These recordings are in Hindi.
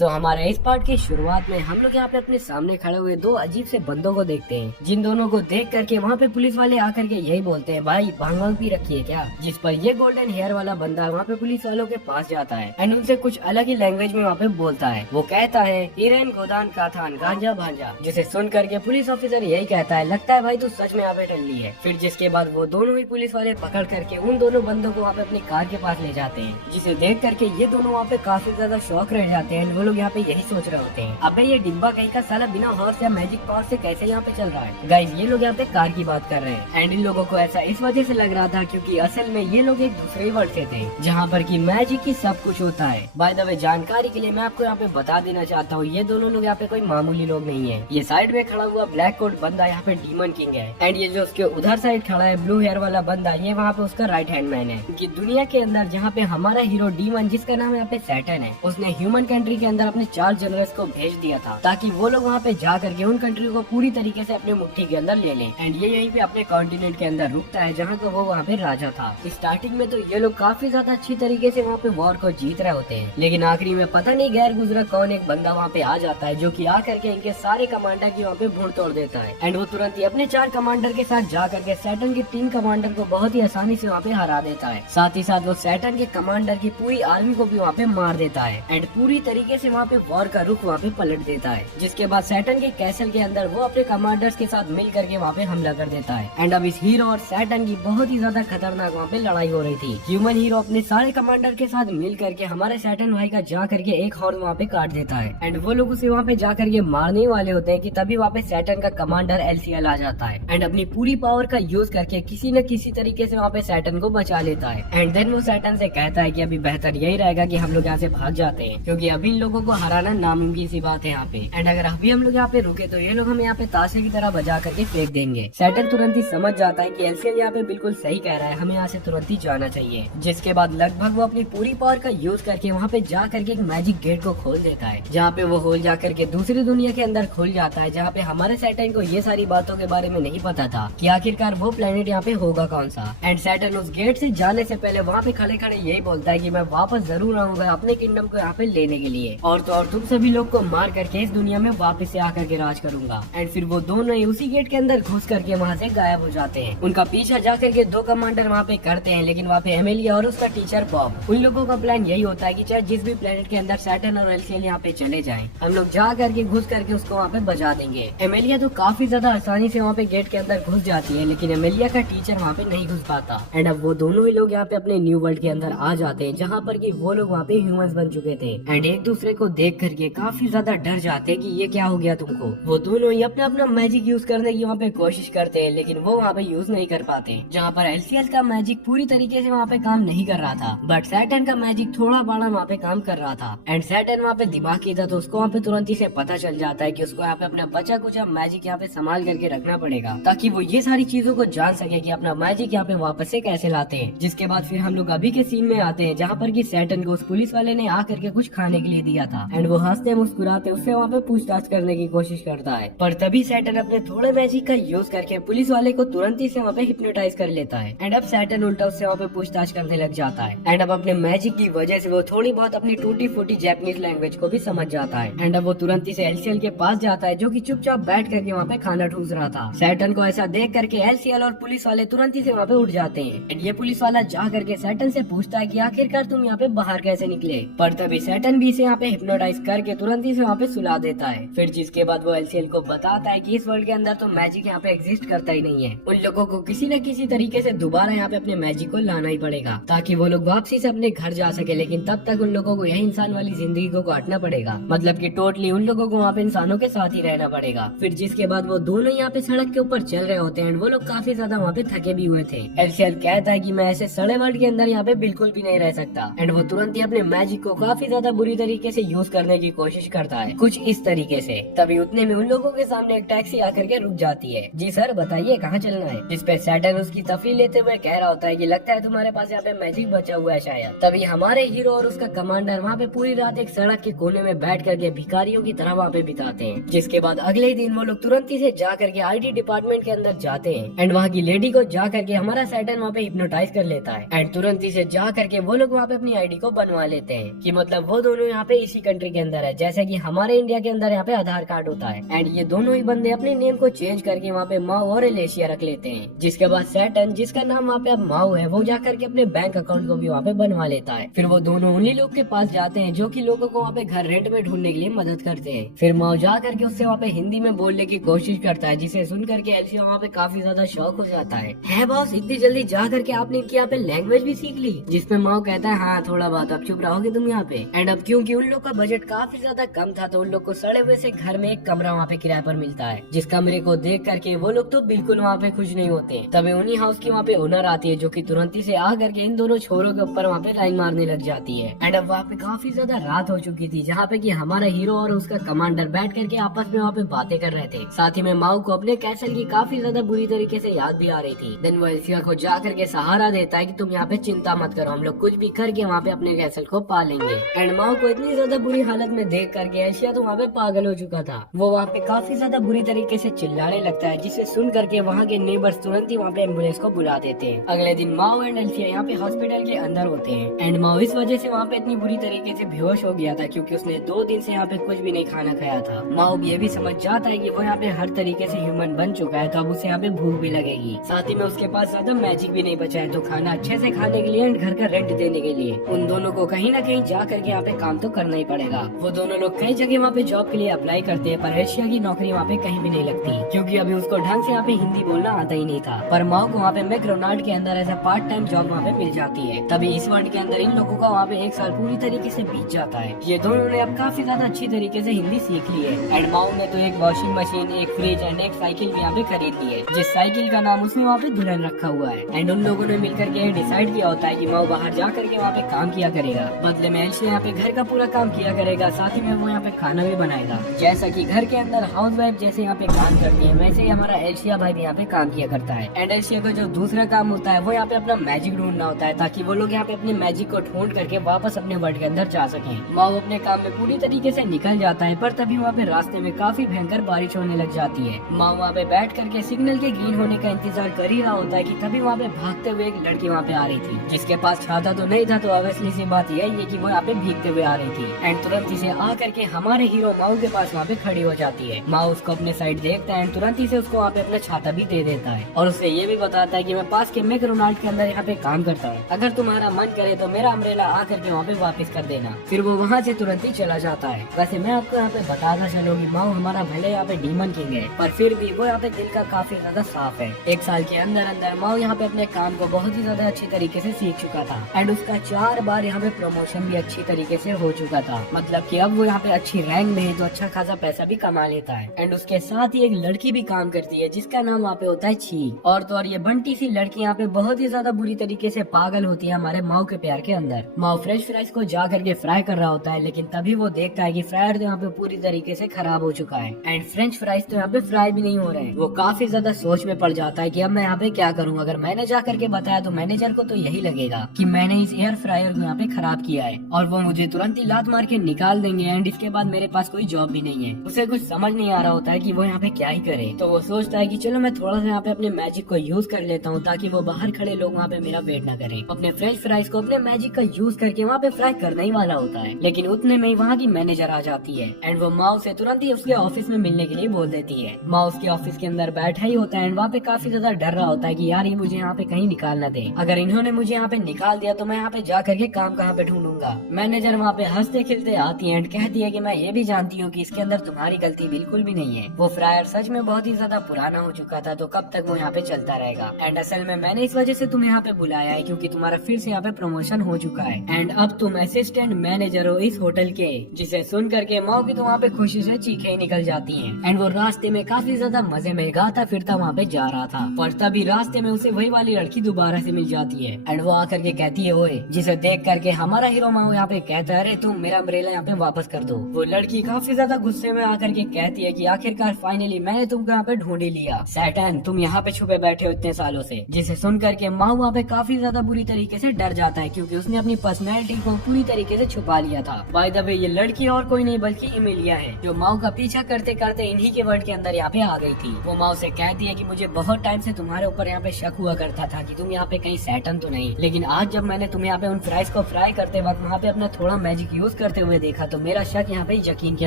हमारे इस पार्ट की शुरुआत में हम लोग यहाँ पे अपने सामने खड़े हुए दो अजीब से बंदों को देखते हैं, जिन दोनों को देख करके वहाँ पे पुलिस वाले आकर के यही बोलते हैं, भाई भांग वांग पी रखी है क्या। जिस पर ये गोल्डन हेयर वाला बंदा वहाँ पे पुलिस वालों के पास जाता है एंड उनसे कुछ अलग ही लैंग्वेज में वहाँ पे बोलता है। वो कहता है ईरान गोदान काथान गांजा भांजा, जिसे सुन करके पुलिस ऑफिसर यही कहता है, लगता है भाई तू सच में यहाँ पे टल्ली है। फिर जिसके बाद वो दोनों ही पुलिस वाले पकड़ करके उन दोनों बंदों को वहाँ पे अपनी कार के पास ले जाते हैं, जिसे देख करके ये दोनों वहाँ पे काफी ज्यादा शौक रह जाते हैं। वो लोग यहाँ पे यही सोच रहे होते हैं, अबे ये डिब्बा कहीं का साला बिना हॉर्स या मैजिक पावर से कैसे यहाँ पे चल रहा है। गाइस ये लोग यहाँ पे कार की बात कर रहे हैं एंड इन लोगों को ऐसा इस वजह से लग रहा था क्योंकि असल में ये लोग एक दूसरे वर्ल्ड से थे, जहाँ पर की मैजिक ही सब कुछ होता है। बाय द वे जानकारी के लिए मैं आपको यहाँ पे बता देना चाहता हूँ, ये दोनों लोग यहाँ पे कोई मामूली लोग नहीं है। ये साइड में खड़ा हुआ ब्लैक कोट बंदा यहाँ पे डीमन किंग है एंड ये जो उसके उधर साइड खड़ा है ब्लू हेयर वाला बंदा, ये वहाँ पे उसका राइट हैंड मैन है। क्योंकि दुनिया के अंदर जहाँ पे हमारा हीरो डीमन, जिसका नाम यहाँ पे सैटर्न है, उसने ह्यूमन कंट्री के अंदर अपने 4 जनरल्स को भेज दिया था ताकि वो लोग वहाँ पे जा करके उन कंट्री को पूरी तरीके से अपने मुट्ठी के अंदर ले लें एंड ये यहीं पे अपने कॉन्टिनेंट के अंदर रुकता है जहाँ को वो वहाँ पे राजा था। स्टार्टिंग में तो ये लोग काफी ज्यादा अच्छी तरीके से वहाँ पे वॉर को जीत रहे होते हैं, लेकिन आखिरी में पता नहीं गैर गुजरा कौन एक बंदा वहाँ पे आ जाता है जो कि आ करके इनके सारे कमांडर की वहाँ पे भूड़ तोड़ देता है एंड वो तुरंत ही अपने 4 कमांडर के साथ जा करके सैटर्न के 3 कमांडर को बहुत ही आसानी से वहाँ पे हरा देता है। साथ ही साथ वो सैटर्न के कमांडर की पूरी आर्मी को भी वहाँ पे मार देता है एंड पूरी तरीके से वहाँ पे वॉर का रुख वहाँ पे पलट देता है। जिसके बाद सैटर्न के कैसल के अंदर वो अपने कमांडर्स के साथ मिल करके वहाँ पे हमला कर देता है एंड अब इस हीरो और सैटर्न की बहुत ही ज्यादा खतरनाक वहाँ पे लड़ाई हो रही थी। ह्यूमन हीरो अपने सारे कमांडर के साथ मिल करके हमारे सैटर्न भाई का जा करके एक हॉर्न वहाँ पे काट देता है एंड वो लोग उसे वहाँ पे जा करके मारने वाले होते हैं कि तभी वहाँ पे सैटर्न का कमांडर एलसीएल आ जाता है एंड अपनी पूरी पावर का यूज करके किसी न किसी तरीके से वहाँ पे सैटर्न को बचा लेता है एंड देन वो सैटर्न से कहता है कि अभी बेहतर यही रहेगा कि हम लोग यहाँ से भाग जाते हैं, क्योंकि अभी इन लोगों को हराना नामुमकिन सी बात है यहाँ पे एंड अगर अभी हम लोग यहाँ पे रुके तो ये लोग हमें यहाँ पे ताशे की तरह बजा करके फेंक देंगे। सैटर्न तुरंत ही समझ जाता है कि एलसीएल यहाँ पे बिल्कुल सही कह रहा है, हमें यहाँ से तुरंत ही जाना चाहिए। जिसके बाद लगभग वो अपनी पूरी पावर का यूज करके वहाँ पे जा करके एक मैजिक गेट को खोल देता है, जहाँ पे वो होल जा करके दूसरी दुनिया के अंदर खुल जाता है, जहाँ पे हमारे सैटर्न को ये सारी बातों के बारे में नहीं पता था कि आखिरकार वो प्लेनेट यहाँ पे होगा कौन सा। एंड सैटर्न उस गेट से जाने से पहले वहाँ पे खड़े खड़े यही बोलता है कि मैं वापस जरूर आऊंगा अपने किंगडम को यहाँ पे लेने के लिए, और तो और तुम सभी लोग को मार करके इस दुनिया में वापस से आकर के राज करूंगा। एंड फिर वो दोनों ही उसी गेट के अंदर घुस करके वहाँ से गायब हो जाते हैं। उनका पीछा जा करके 2 कमांडर वहाँ पे करते हैं, लेकिन वहाँ पे एमेलिया और उसका टीचर बॉब, उन लोगों का प्लान यही होता है कि चाहे जिस भी प्लेनेट के अंदर सैटर्न और एलसीएल यहाँ पे चले जाएं, हम लोग जा करके घुस करके उसको वहाँ पे बजा देंगे। एमेलिया तो काफी ज्यादा आसानी से वहाँ पे गेट के अंदर घुस जाती है, लेकिन एमेलिया का टीचर वहाँ पे नहीं घुस पाता एंड अब वो दोनों ही लोग यहाँ पे अपने न्यू वर्ल्ड के अंदर आ जाते हैं, जहाँ पर कि वो लोग वहाँ पे ह्यूमंस बन चुके थे एंड एक दूसरे को देख करके काफी ज्यादा डर जाते हैं कि ये क्या हो गया तुमको। वो दोनों ही अपना अपना मैजिक यूज करने की वहाँ पे कोशिश करते हैं, लेकिन वो वहाँ पे यूज नहीं कर पाते। जहाँ पर एलसीएल का मैजिक पूरी तरीके से वहाँ पे काम नहीं कर रहा था, बट सैटर्न का मैजिक थोड़ा बड़ा वहाँ पे काम कर रहा था एंड सैटर्न वहाँ पे दिमाग की था, तो उसको वहाँ पे तुरंत ही से पता चल जाता है कि उसको यहाँ पे अपना बचा कुचा मैजिक यहाँ पे संभाल करके रखना पड़ेगा, ताकि वो ये सारी चीजों को जान सके कि अपना मैजिक यहाँ पे वापस से कैसे लाते हैं। जिसके बाद फिर हम लोग अभी के सीन में आते हैं, जहाँ पर कि सैटर्न को उस पुलिस वाले ने आ करके कुछ खाने के लिए दिया था एंड वो हंसते मुस्कुराते उससे वहाँ पे पूछताछ करने की कोशिश करता है, पर तभी सैटर्न अपने थोड़े मैजिक का यूज करके पुलिस वाले को तुरंत ही से वहाँ पे हिप्नोटाइज कर लेता है एंड अब सैटर्न उल्टा उससे वहाँ पे पूछताछ करने लग जाता है एंड अब अपने मैजिक की वजह से वो थोड़ी बहुत अपनी टूटी फूटी जापानीज लैंग्वेज को भी समझ जाता है एंड अब वो तुरंत ही से एलसीएल के पास जाता है, जो कि चुपचाप बैठ करके वहाँ पे खाना ठूस रहा था। सैटर्न को ऐसा देख करके एलसीएल और पुलिस वाले तुरंत ही से वहाँ पे उठ जाते हैं एंड ये पुलिस वाला जा करके सैटर्न से पूछता है कि आखिरकार तुम यहाँ पे बाहर कैसे निकले, पर तभी सैटर्न भी इसे यहाँ पे हिप्नोटाइज करके तुरंत ही से वहाँ पे सुला देता है। फिर जिसके बाद वो एलसीएल को बताता है कि इस वर्ल्ड के अंदर तो मैजिक यहाँ पे एग्जिस्ट करता ही नहीं है, उन लोगों को किसी न किसी तरीके से दोबारा यहाँ पे अपने मैजिक को लाना ही पड़ेगा ताकि वो लोग वापसी से अपने घर जा सके, लेकिन तब तक उन लोगों को यही इंसान वाली जिंदगी को काटना पड़ेगा, मतलब कि टोटली उन लोगों को वहाँ पे इंसानों के साथ ही रहना पड़ेगा। फिर जिसके बाद वो दोनों यहाँ पे सड़क के ऊपर चल रहे होते हैं, वो लोग काफी ज्यादा वहाँ पे थके भी हुए थे। एलसीएल कहता है कि मैं ऐसे सड़े वर्ल्ड के अंदर यहाँ पे बिल्कुल भी नहीं रह सकता एंड वो तुरंत ही अपने मैजिक को काफी ज्यादा बुरी तरीके से यूज करने की कोशिश करता है, कुछ इस तरीके से। तभी उतने में उन लोगों के सामने एक टैक्सी आकर के रुक जाती है। जी सर बताइए कहाँ चलना है। जिस पे सैटर्न उसकी तफरीह लेते हुए कह रहा होता है कि लगता है तुम्हारे पास यहाँ पे मैजिक बचा हुआ है शायद। तभी हमारे हीरो और उसका कमांडर वहाँ पे पूरी रात एक सड़क के कोने में बैठ करके भिखारियों की तरह वहाँ पे बिताते हैं। जिसके बाद अगले ही दिन वो लोग तुरंत ही से जा करके आईटी डिपार्टमेंट के अंदर जाते हैं एंड वहाँ की लेडी को जा करके हमारा सैटर्न वहाँ पे हिप्नोटाइज कर लेता है एंड तुरंत ही से जा करके वो लोग वहाँ पे अपनी आईडी को बनवा लेते हैं, कि मतलब वो दोनों यहाँ पे किसी कंट्री के अंदर है, जैसे कि हमारे इंडिया के अंदर यहाँ पे आधार कार्ड होता है। एंड ये दोनों ही बंदे अपने नेम को चेंज करके वहाँ पे माओ और एलेशिया रख लेते हैं। जिसके बाद सैटर्न, जिसका नाम वहाँ पे अब माओ है, वो जाकर के अपने बैंक अकाउंट को भी वहाँ पे बनवा लेता है। फिर वो दोनों उन्हीं लोग के पास जाते हैं जो कि लोगों को वहाँ पे घर रेंट में ढूंढने के लिए मदद करते हैं। फिर माओ जा करके उससे वहाँ पे हिंदी में बोलने की कोशिश करता है, जिसे सुन करके एलिशिया वहाँ पे काफी ज्यादा शौक हो जाता है बॉस, इतनी जल्दी जा करके आपने इनकी यहाँ पे लैंग्वेज भी सीख ली? जिसपे माओ कहता है हाँ थोड़ा बहुत, अब चुप रहोगे तुम यहाँ पे। एंड अब क्योंकि उन लोग का बजट काफी ज्यादा कम था तो उन लोग को सड़े हुए से घर में एक कमरा वहाँ पे किराए पर मिलता है, जिस कमरे को देख करके वो लोग तो बिल्कुल वहाँ पे खुश नहीं होते। तभी उन्हीं हाउस की वहाँ पे ओनर आती है, जो कि तुरंत ही से आ करके इन दोनों छोरों के ऊपर वहाँ पे लाइन मारने लग जाती है। एंड अब वहाँ पे काफी ज्यादा रात हो चुकी थी, जहाँ पे कि हमारा हीरो और उसका कमांडर बैठ करके आपस में वहाँ पे बातें कर रहे थे। साथ ही में माओ को अपने कैसल की काफी ज्यादा बुरी तरीके से याद भी आ रही थी। देन वो एलिशिया को जा करके सहारा देता है कि तुम यहाँ पे चिंता मत करो, हम लोग कुछ भी करके वहाँ पे अपने कैसल को पा लेंगे। एंड माओ को इतनी ज्यादा बुरी हालत में देख करके एलिशिया तो वहाँ पे पागल हो चुका था। वो वहाँ पे काफी ज्यादा बुरी तरीके से चिल्लाने लगता है, जिसे सुन करके वहाँ के नेबर्स तुरंत ही वहाँ पे एम्बुलेंस को बुला देते हैं। अगले दिन माओ एंड एलिशिया यहाँ पे हॉस्पिटल के अंदर होते हैं। एंड माओ इस वजह से वहाँ पे इतनी बुरी तरीके से बेहोश हो गया था क्योंकि उसने 2 दिन से यहाँ पे कुछ भी नहीं खाना खाया था। माओ ये भी समझ जाता है कि वो यहाँ पे हर तरीके से ह्यूमन बन चुका है, तो अब उसे यहाँ पे भूख भी लगेगी। साथ ही में उसके पास ज्यादा मैजिक भी नहीं बचा है, तो खाना अच्छे से खाने के लिए एंड घर का रेंट देने के लिए उन दोनों को कहीं ना कहीं जा करके यहाँ पे काम तो करना ही पड़ेगा। वो दोनों लोग कई जगह वहाँ पे जॉब के लिए अप्लाई करते हैं, पर एलिशिया की नौकरी वहाँ पे कहीं भी नहीं लगती क्योंकि अभी उसको ढंग से यहाँ पे हिंदी बोलना आता ही नहीं था। पर माओ को वहाँ पे मैकडोनाल्ड के अंदर ऐसा पार्ट टाइम जॉब वहाँ पे मिल जाती है। तभी इस वर्ल्ड के अंदर इन लोगों का वहाँ पे 1 साल पूरी तरीके से बीत जाता है। ये दोनों ने अब काफी ज्यादा अच्छी तरीके से हिंदी सीख ली है। एंड माओ ने तो एक वॉशिंग मशीन, एक फ्रिज एंड एक साइकिल भी यहाँ पे खरीद ली है, जिस साइकिल का नाम उसने वहाँ पे दुल्हन रखा हुआ है। एंड उन लोगों ने मिलकर के डिसाइड किया होता है कि माओ बाहर जा करके वहाँ पे काम किया करेगा, बदले में एलिशिया यहाँ पे घर का पूरा काम किया करेगा, साथ ही में वो यहाँ पे खाना भी बनाएगा। जैसा कि घर के अंदर हाउस वाइफ जैसे यहाँ पे काम करती है, वैसे ही हमारा एलिशिया भाई भी यहाँ पे काम किया करता है। एंड एलिशिया का जो दूसरा काम होता है वो यहाँ पे अपना मैजिक ढूंढना होता है, ताकि वो लोग यहाँ पे अपने मैजिक को ढूंढ करके वापस अपने वर्ल्ड के अंदर जा सके। माओ अपने काम में पूरी तरीके से निकल जाता है, पर तभी वहाँ पे रास्ते में काफी भयंकर बारिश होने लग जाती है। माओ वहाँ पे बैठ करके सिग्नल के ग्रीन होने का इंतजार कर ही रहा होता है कि तभी वहाँ पे भागते हुए एक लड़की वहाँ पे आ रही थी, जिसके पास छाता तो नहीं था, तो ऑब्वियसली सी बात यही है कि वो यहाँ पे भीगते हुए आ रही थी। एंड तुरंत ही से आ करके हमारे हीरो माओ के पास वहाँ पे खड़ी हो जाती है। माओ उसको अपने साइड देखता है एंड तुरंत ही से उसको वहाँ पे अपना छाता भी दे देता है और उससे ये भी बताता है कि मैं पास के मैकडोनाल्ड के अंदर यहाँ पे काम करता हूँ, अगर तुम्हारा मन करे तो मेरा अम्ब्रेला आ करके वहाँ पे वापस कर देना। फिर वो वहाँ से तुरंत ही चला जाता है। वैसे मैं आपको यहाँ पे बताना चलूंगी, माओ हमारा भले यहाँ पे डीमन किंग है, पर फिर भी वो यहाँ पे दिल का काफी ज्यादा साफ है। 1 साल के अंदर अंदर माओ यहाँ पे अपने काम को बहुत ही ज्यादा अच्छी तरीके से सीख चुका था एंड उसका 4 बार यहाँ पे प्रमोशन भी अच्छी तरीके से हो चुका था। मतलब कि अब वो यहाँ पे अच्छी रैंक में है, तो अच्छा खासा पैसा भी कमा लेता है। एंड उसके साथ ही एक लड़की भी काम करती है, जिसका नाम वहाँ पे होता है छी। और तो और ये बंटी सी लड़की यहाँ पे बहुत ही ज्यादा बुरी तरीके से पागल होती है हमारे माओ के प्यार के अंदर। माओ फ्रेंच फ्राइज को जा करके फ्राई कर रहा होता है, लेकिन तभी वो देखता है कि फ्रायर तो यहाँ पे पूरी तरीके से खराब हो चुका है एंड फ्रेंच फ्राइज तो यहाँ पे फ्राई भी नहीं हो रहे हैं। वो काफी ज्यादा सोच में पड़ जाता है कि अब मैं यहाँ पे क्या करूँ। अगर मैंने जा करके बताया तो मैनेजर को तो यही लगेगा कि मैंने इस एयर फ्रायर को यहाँ पे खराब किया है और वो मुझे तुरंत ही लात मार के निकाल देंगे एंड इसके बाद मेरे पास कोई जॉब भी नहीं है। उसे कुछ समझ नहीं आ रहा होता है कि वो यहाँ पे क्या ही करे, तो वो सोचता है कि चलो मैं थोड़ा सा यहाँ पे अपने मैजिक को यूज कर लेता हूँ, ताकि वो बाहर खड़े लोग वहाँ पे मेरा वेट ना करें। अपने फ्रेंच फ्राइज को अपने मैजिक का यूज करके वहाँ पे फ्राई करना ही वाला होता है, लेकिन उतने में ही वहाँ की मैनेजर आ जाती है एंड वो माओ से तुरंत ही उसके ऑफिस में मिलने के लिए बोल देती है। माओ उसके ऑफिस के अंदर बैठा ही होता है एंड वहाँ पे काफी ज्यादा डर रहा होता है कि यार ये मुझे यहाँ पे कहीं निकाल ना दे, अगर इन्होंने मुझे यहाँ पे निकाल दिया तो मैं यहाँ पे जा करके काम कहाँ पे ढूंढूंगा। मैनेजर वहाँ पे हंसते खिलते आती है एंड कहती है कि मैं ये भी जानती हूँ कि इसके अंदर तुम्हारी गलती बिल्कुल भी नहीं है, वो फ्रायर सच में बहुत ही ज्यादा पुराना हो चुका था, तो कब तक वो यहाँ पे चलता रहेगा। एंड असल में मैंने इस वजह से तुम्हें यहाँ पे बुलाया है क्योंकि तुम्हारा फिर से यहाँ पे प्रमोशन हो चुका है एंड अब तुम असिस्टेंट मैनेजर हो इस होटल के। जिसे सुन करके माओ की तो वहाँ पे खुशी से चीखें निकल जाती हैं एंड वो रास्ते में काफी ज्यादा मजे में गाता फिरता वहाँ पे जा रहा था, पर तभी रास्ते में उसे वही वाली लड़की दोबारा से मिल जाती है एंड वो आकर के कहती है ओए, जिसे देख करके हमारा हीरो माओ यहाँ पे कहता है अरे तुम मेरा अम्ब्रेला यहाँ पे वापस कर दो। वो लड़की काफी ज्यादा गुस्से में आकर के कहती है कि आखिरकार फाइनली मैंने तुमको यहाँ पे ढूंढ ही लिया, सैटन तुम यहाँ पे छुपे बैठे हो इतने सालों से। जिसे सुन करके माओ वहाँ पे काफी ज्यादा बुरी तरीके से डर जाता है क्योंकि उसने अपनी पर्सनैलिटी को पूरी तरीके से छुपा लिया था। बाय द वे ये लड़की और कोई नहीं बल्कि इमिलिया है, जो माओ का पीछा करते करते इन्हीं के वर्ल्ड के अंदर यहाँ पे आ गई थी। वो माओ से कहती है कि मुझे बहुत टाइम से तुम्हारे ऊपर यहाँ पे शक हुआ करता था कि तुम यहाँ पे कहीं सैटन तो नहीं, लेकिन आज जब मैंने तुम्हें यहाँ पे उन फ्राइज को फ्राई करते वक्त वहाँ पे अपना थोड़ा मैजिक यूज करते हुए देखा तो मेरा शक यहाँ पे यकीन के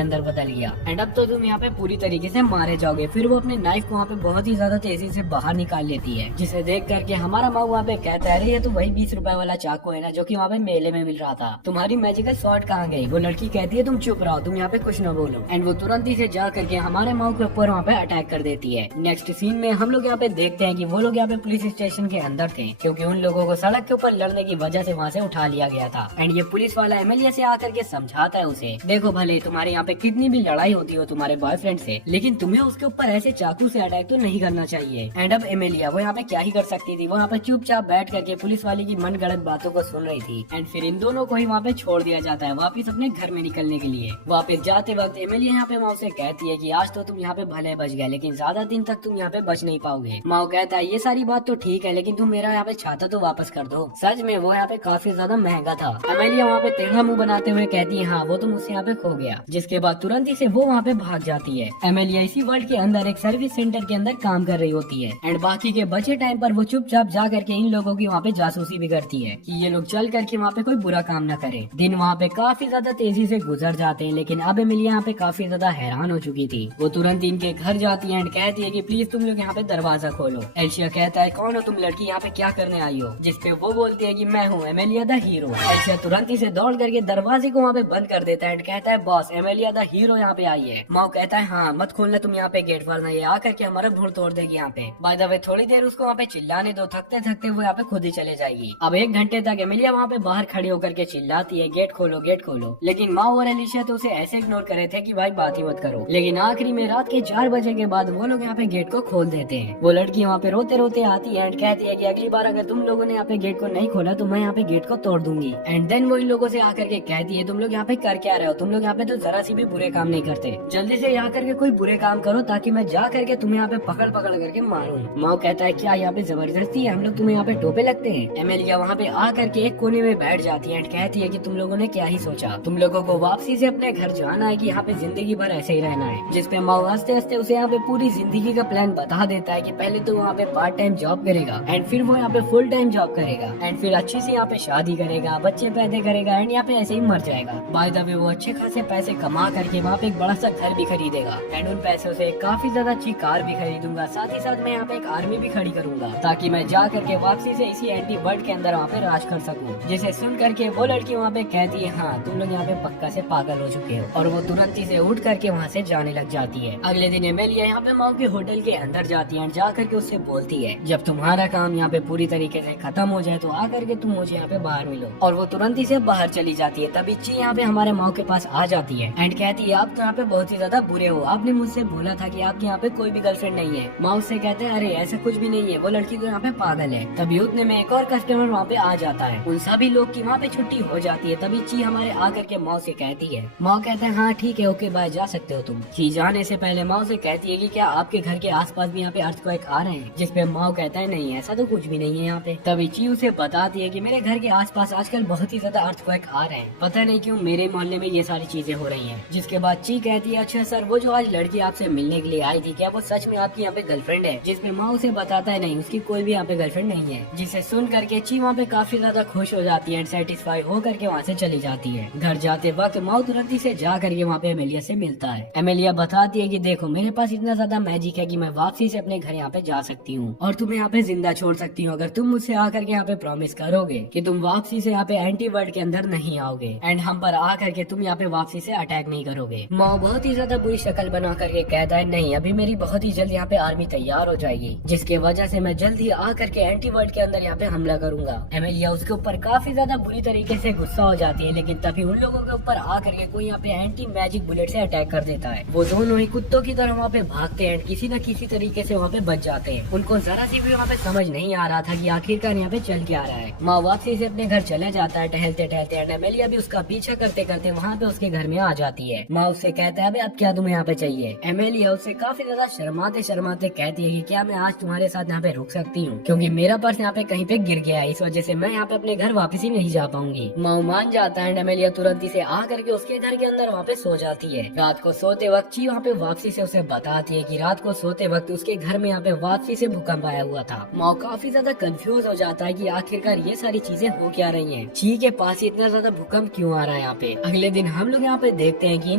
अंदर बदल गया। एंड अब तो तुम यहाँ पे पूरी तरीके से मारे जाओगे। फिर वो अपने नाइफ को वहाँ पे बहुत ही ज्यादा तेजी से बाहर निकाल लेती है, जिसे देख करके हमारा माँ वहाँ पे कहता है, अरे ये तो वही 20 रुपए वाला चाकू है ना जो कि वहाँ पे मेले में मिल रहा था, तुम्हारी मैजिकल शॉट कहाँ गई? वो लड़की कहती है, तुम चुप रहो, तुम यहाँ पे कुछ न बोलो। एंड वो तुरंत ही से जा करके हमारे माँ के ऊपर वहाँ पे अटैक कर देती है। नेक्स्ट सीन में हम लोग यहाँ पे देखते हैं कि वो लोग यहाँ पे पुलिस स्टेशन के अंदर थे, क्योंकि उन लोगों को सड़क के ऊपर लड़ने की वजह से वहाँ से उठा लिया गया था। एंड ये पुलिस वाला एमएलए से आकर के समझाता है उसे, देखो भले तुम्हारे यहाँ पे कितनी भी लड़ाई होती हो तुम्हारे बॉयफ्रेंड से, लेकिन तुम्हें उसके ऊपर ऐसे चाकू से अटैक तो नहीं करना चाहिए। एंड अब एमेलिया वो यहाँ पे क्या ही कर सकती थी, वो यहाँ पे चुपचाप बैठ करके पुलिस वाले की मन गलत बातों को सुन रही थी। एंड फिर इन दोनों को ही वहाँ पे छोड़ दिया जाता है वापिस अपने घर में निकलने के लिए। वापिस जाते वक्त एमेलिया यहाँ पे माँ से कहती है कि आज तो तुम यहाँ पे भले बच गए, लेकिन ज्यादा दिन तक तुम यहाँ पे बच नहीं पाओगे। माँ कहता है, ये सारी बात तो ठीक है, लेकिन तुम मेरा यहाँ पे छाता तो वापस कर दो। सच में वो यहाँ पे काफी ज्यादा महंगा था। एमेलिया वहाँ पे टेढ़ा मुंह बनाते हुए कहती है, हाँ वो तो मुझसे यहाँ पे खो गया। जिसके बाद तुरंत ही से वो वहाँ पे भाग जाती है। एमेलिया इसी वर्ल्ड के अंदर एक सर्विस सेंटर के अंदर काम कर रही होती है। एंड बाकी के बचे टाइम पर वो चुपचाप जा करके इन लोगों की वहाँ पे जासूसी भी करती है कि ये लोग चल करके वहाँ पे कोई बुरा काम न करे। दिन वहाँ पे काफी ज्यादा तेजी से गुजर जाते हैं, लेकिन अब एमिलिया यहाँ पे काफी ज्यादा हैरान हो चुकी थी। वो तुरंत इनके घर जाती है एंड कहती है कि प्लीज तुम लोग यहाँ पे दरवाजा खोलो। एल्शिया कहता है, कौन हो तुम लड़की, यहाँ पे क्या करने आई हो? जिसपे वो बोलती है कि मैं हूँ एमेलिया द हीरो। एल्शिया तुरंत ही से दौड़ करके दरवाजे को वहाँ पे बंद कर देता है एंड कहता है, बॉस एमेलिया द हीरो यहाँ पे आई है। माओ कहता है, हाँ मत खोलना तुम यहाँ पे गेट, वरना ये आकर के हमारा भूल तोड़ देगी यहाँ पे। बाय द वे थोड़ी देर उसको वहाँ पे चिल्लाने दो, थकते थकते वो यहाँ पे खुद ही चले जाएगी। अब 1 घंटे तक एमिलिया वहाँ पे बाहर खड़ी होकर के चिल्लाती है, गेट खोलो गेट खोलो, लेकिन माँ और एलिशिया तो उसे ऐसे इग्नोर कर रहे थे कि भाई बात ही मत करो। लेकिन आखिरी में रात के 4 बजे के बाद वो लोग यहाँ पे गेट को खोल देते हैं। वो लड़की वहाँ पे रोते रोते आती है एंड कहती है कि अगली बार अगर तुम लोगों ने यहाँ पे गेट को नहीं खोला तो मैं यहाँ पे गेट को तोड़ दूंगी। एंड देन वो इन लोगों से आकर के कहती है, तुम लोग यहाँ पे कर क्या रहे हो? तुम लोग यहाँ पे तो जरा सी भी बुरे काम नहीं करते, जल्दी से यहाँ करके कोई बुरे काम करो ताकि मैं जा करके तुम्हें यहाँ पे पकड़ पकड़ करके मारूं। माओ कहता है, क्या यहाँ पे जबरदस्ती है? हम लोग तुम्हें यहाँ पे टोपे लगते हैं? एमेलिया वहाँ पे आकर के एक कोने में बैठ जाती है एंड कहती है कि तुम लोगों ने क्या ही सोचा, तुम लोगों को वापसी से अपने घर जाना है कि यहाँ पे जिंदगी भर ऐसे ही रहना है? जिसपे माओ हंसते हंसते उसे यहाँ पे पूरी जिंदगी का प्लान बता देता है कि पहले तो वहाँ पे पार्ट टाइम जॉब करेगा एंड फिर वो यहाँ पे फुल टाइम जॉब करेगा एंड फिर अच्छी से यहाँ पे शादी करेगा, बच्चे पैदा करेगा एंड यहाँ पे ऐसे ही मर जाएगा। बाय द वे वो अच्छे खासे पैसे कमा करके वहाँ पे एक बड़ा सा घर भी खरीदेगा एंड उन पैसों से काफी ज्यादा अच्छी कार भी खरीदूंगा। साथ ही साथ मैं यहाँ पे एक आर्मी भी खड़ी करूंगा ताकि मैं जा करके वापसी से इसी एंटी वर्ल्ड के अंदर वहाँ पे राज कर सकूँ। जिसे सुन करके वो लड़की वहाँ पे कहती है, हाँ तुम लोग यहाँ पे पक्का से पागल हो चुके हो, और वो तुरंत ही से उठ करके वहाँ से जाने लग जाती है। अगले दिन एमेलिया यहाँ पे माओ के होटल के अंदर जाती है, जा करके उससे बोलती है, जब तुम्हारा काम यहाँ पे पूरी तरीके से खत्म हो जाए तो आ करके तुम मुझे यहाँ पे बाहर मिलो। और वो तुरंत ही से बाहर चली जाती है। तभी ची यहाँ पे हमारे माओ के पास आ जाती है एंड कहती है, आप तो यहाँ पे बहुत ही ज्यादा बुरे हो, आपने मुझसे बोला था कि आपके यहाँ पे कोई भी गर्लफ्रेंड नहीं है। माओ से कहते हैं, अरे ऐसा कुछ भी नहीं है, वो लड़की तो यहाँ पे पागल है। तभी उतने में एक और कस्टमर वहाँ पे आ जाता है। उन सभी लोग की वहाँ पे छुट्टी हो जाती है। तभी ची हमारे आकर के माओ से कहती है, माओ कहते हैं, हाँ ठीक है ओके बाय, जा सकते हो तुम। ची जाने से पहले माओ से कहती है कि क्या आपके घर के आसपास भी यहाँ पे अर्थक्वेक आ रहे हैं? जिसपे माओ कहता है, नहीं ऐसा तो कुछ भी नहीं है यहाँ पे। तभी ची उसे बताती है कि मेरे घर के आसपास आजकल बहुत ही ज्यादा अर्थक्वेक आ रहे हैं, पता नहीं क्यों मेरे मोहल्ले में ये सारी चीजें हो रही हैं। जिसके बाद ची कहती है, अच्छा सर वो जो आज लड़की आपसे मिलने के लिए आई थी क्या वो सच में आपकी यहाँ पे गर्लफ्रेंड है? जिसपे माँ उसे बताता है, नहीं उसकी कोई भी यहाँ पे गर्लफ्रेंड नहीं है। जिसे सुन करके ची वहाँ पे काफी ज्यादा खुश हो जाती है एंड सेटिस्फाई हो करके वहाँ से चली जाती है। घर जाते वक्त माओ तुरंत ही से जा करके वहाँ पे एमेलिया से मिलता है। एमेलिया बताती है कि देखो मेरे पास इतना ज्यादा मैजिक है कि मैं वापसी से अपने घर यहाँ पे जा सकती हूँ और तुम्हें यहाँ पे जिंदा छोड़ सकती हूँ अगर तुम मुझसे आकर के यहाँ पे प्रॉमिस करोगे कि तुम वापसी से यहाँ पे एंटी वर्ल्ड के अंदर नहीं आओगे एंड हम पर आकर के तुम यहाँ पे वापसी से अटैक नहीं करोगे। माओ बहुत ही ज्यादा बुरी शक्ल बना करके कहता है, नहीं अभी मेरी बहुत ही जल्द यहाँ पे आर्मी तैयार हो जाएगी, जिसके वजह से मैं जल्द ही आकर के एंटी वर्ल्ड के अंदर यहाँ पे हमला करूंगा। एमेलिया उसके ऊपर काफी ज्यादा बुरी तरीके से गुस्सा हो जाती है, लेकिन तभी उन लोगों के ऊपर आकर के कोई यहाँ पे एंटी मैजिक बुलेट से अटैक कर देता है। वो दोनों ही कुत्तों की तरह वहाँ पे भागते हैं, किसी न किसी तरीके से वहाँ पे बच जाते हैं। उनको जरा सी भी वहाँ पे समझ नहीं आ रहा था कि आखिरकार यहाँ पे चल क्या रहा है। माँ वापसी से अपने घर चला जाता है टहलते टहलते एंड एमेलिया भी उसका पीछा करते करते वहाँ पे उसके घर में आ जाती है। माँ उससे कहता है, अबे अब क्या तुम्हें यहाँ पे चाहिए? एमेलिया उससे काफी ज्यादा शर्माते शर्माते कहती है कि क्या मैं आज तुम्हारे साथ यहाँ पे रुक सकती हूँ, क्योंकि मेरा पर्स यहाँ पे कहीं पे गिर गया है, इस वजह से मैं यहाँ पे अपने घर वापस ही नहीं जा पाऊंगी। माँ मान जाता है। एमेलिया तुरंत ही से आ करके उसके घर के अंदर वहाँ पे सो जाती है। रात को सोते वक्त ची वहाँ पे वापसी से उसे बताती है कि रात को सोते वक्त उसके घर में यहाँ पे वापसी से भूकंप आया हुआ था। माँ काफी ज्यादा कंफ्यूज हो जाता है कि आखिरकार ये सारी चीजें हो क्या रही हैं। ची के पास इतना ज्यादा भूकंप क्यों क्यों आ रहा है यहाँ पे। अगले दिन हम लोग यहाँ पे देखते हैं कि